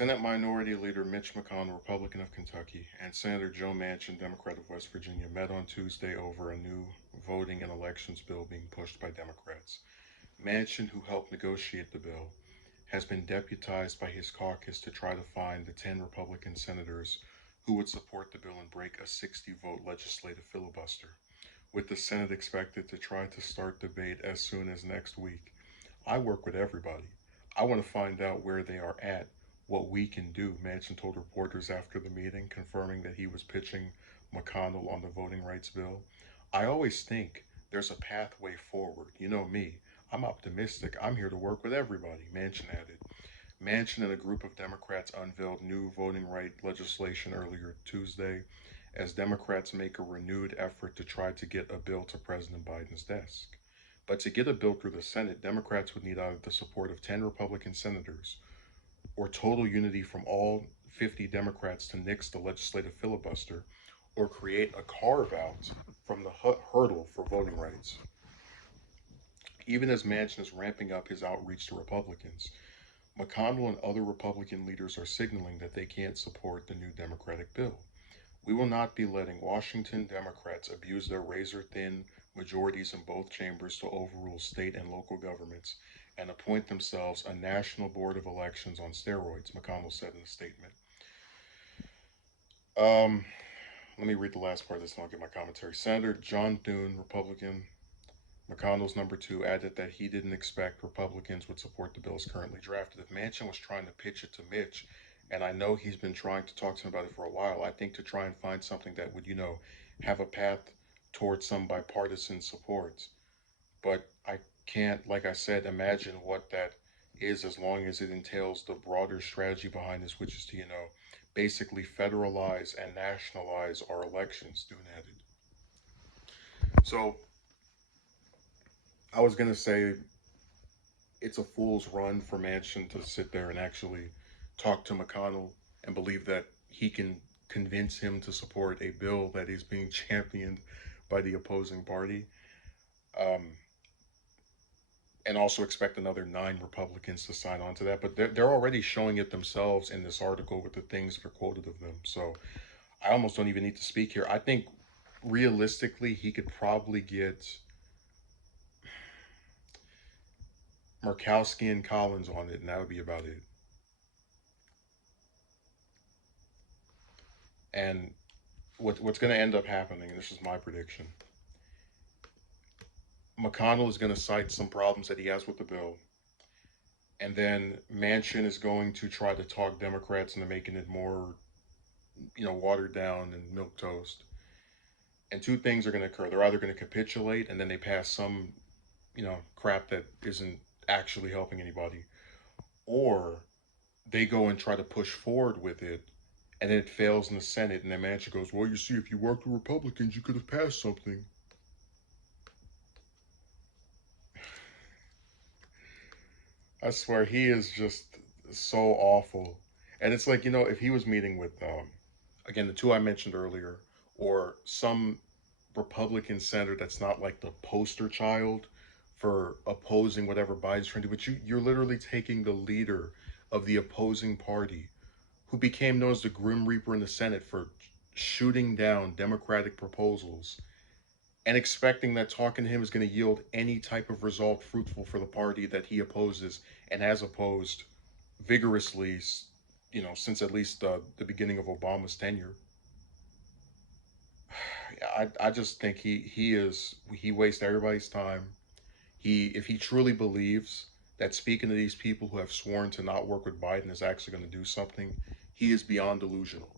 Senate Minority Leader Mitch McConnell, Republican of Kentucky, and Senator Joe Manchin, Democrat of West Virginia, met on Tuesday over a new voting and elections bill being pushed by Democrats. Manchin, who helped negotiate the bill, has been deputized by his caucus to try to find the 10 Republican senators who would support the bill and break a 60-vote legislative filibuster, with the Senate expected to try to start debate as soon as next week. I work with everybody. I want to find out where they are at, what we can do, Manchin told reporters after the meeting, confirming that he was pitching McConnell on the voting rights bill. I always think there's a pathway forward. You know me. I'm optimistic. I'm here to work with everybody, Manchin added. Manchin and a group of Democrats unveiled new voting right legislation earlier Tuesday as Democrats make a renewed effort to try to get a bill to President Biden's desk. But to get a bill through the Senate, Democrats would need either the support of 10 Republican senators or total unity from all 50 Democrats to nix the legislative filibuster or create a carve out from the hurdle for voting rights. Even as Manchin is ramping up his outreach to Republicans, McConnell and other Republican leaders are signaling that they can't support the new Democratic bill. We will not be letting Washington Democrats abuse their razor-thin majorities in both chambers to overrule state and local governments and appoint themselves a national board of elections on steroids, McConnell said in a statement. Let me read the last part of this and I'll get my commentary. Senator John Thune, Republican, McConnell's number two, added that he didn't expect Republicans would support the bill as currently drafted. If Manchin was trying to pitch it to Mitch, and I know he's been trying to talk to him about it for a while, I think to try and find something that would, have a path towards some bipartisan support. But I can't, like I said, imagine what that is as long as it entails the broader strategy behind this, which is to, basically federalize and nationalize our elections, Thune added. So I was going to say it's a fool's run for Manchin to sit there and actually talk to McConnell and believe that he can convince him to support a bill that is being championed by the opposing party. And also expect another 9 Republicans to sign on to that. But they're already showing it themselves in this article with the things that are quoted of them. So I almost don't even need to speak here. I think realistically, he could probably get Murkowski and Collins on it, and that would be about it. And what's going to end up happening, and this is my prediction, McConnell is going to cite some problems that he has with the bill. And then Manchin is going to try to talk Democrats into making it more, watered down and milquetoast. And two things are going to occur. They're either going to capitulate and then they pass some, crap that isn't actually helping anybody. Or they go and try to push forward with it and then it fails in the Senate. And then Manchin goes, well, you see, if you worked with Republicans, you could have passed something. I swear, he is just so awful. And it's like, if he was meeting with, again, the two I mentioned earlier, or some Republican senator that's not like the poster child for opposing whatever Biden's trying to do, but you're literally taking the leader of the opposing party, who became known as the Grim Reaper in the Senate for shooting down Democratic proposals, and expecting that talking to him is going to yield any type of result fruitful for the party that he opposes and has opposed vigorously, since at least the beginning of Obama's tenure. I just think he wastes everybody's time. If he truly believes that speaking to these people who have sworn to not work with Biden is actually going to do something, he is beyond delusional.